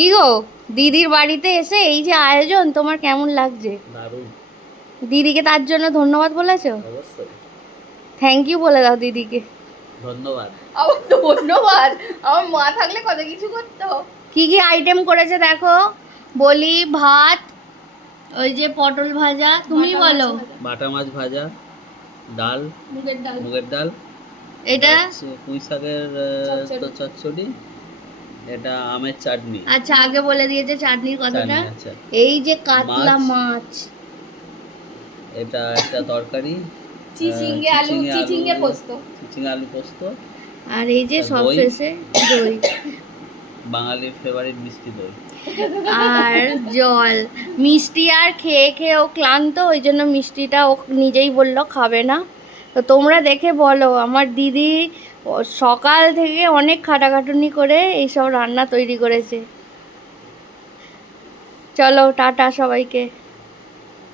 কি গো, দিদির বাড়িতে এসে এই যে আয়োজন, তোমার কেমন লাগছে? দারুণ। দিদিকে তার জন্য ধন্যবাদ বলেছো? অবশ্যই। থ্যাংক ইউ বলে দাও দিদিকে। ধন্যবাদ। আমার ধন্যবাদ, আমার মা থাকলে কত কিছু করতো। কি কি আইটেম করেছে দেখো, বলি ভাত, ওই যে পটল ভাজা, তুমি বলো। বাটা মাছ ভাজা, ডাল, মুগের ডাল, এটা পুঁই শাকের চচ্চড়ি, এটা আমের চাটনি। আচ্ছা, আগে বলে দিয়েছে চাটনির কথাটা। চাটনি, আচ্ছা। এই যে কাতলা মাছ, এটা একটা তরকারি, চিচিঙ্গে আলু পোস্ত, আর এই যে সব দই। শেষে দই, বাঙালির ফেভারিট মিষ্টি দই। আর জল। মিষ্টি আর খেয়ে খেয়ে ও ক্লান্ত, ওই জন্য মিষ্টিটা ও নিজেই বললো খাবে না। তো তোমরা দেখে বলো, আমার দিদি সকাল থেকে অনেক খাটাখাটুনি করে এইসব রান্না তৈরি করেছে। চলো টাটা সবাইকে।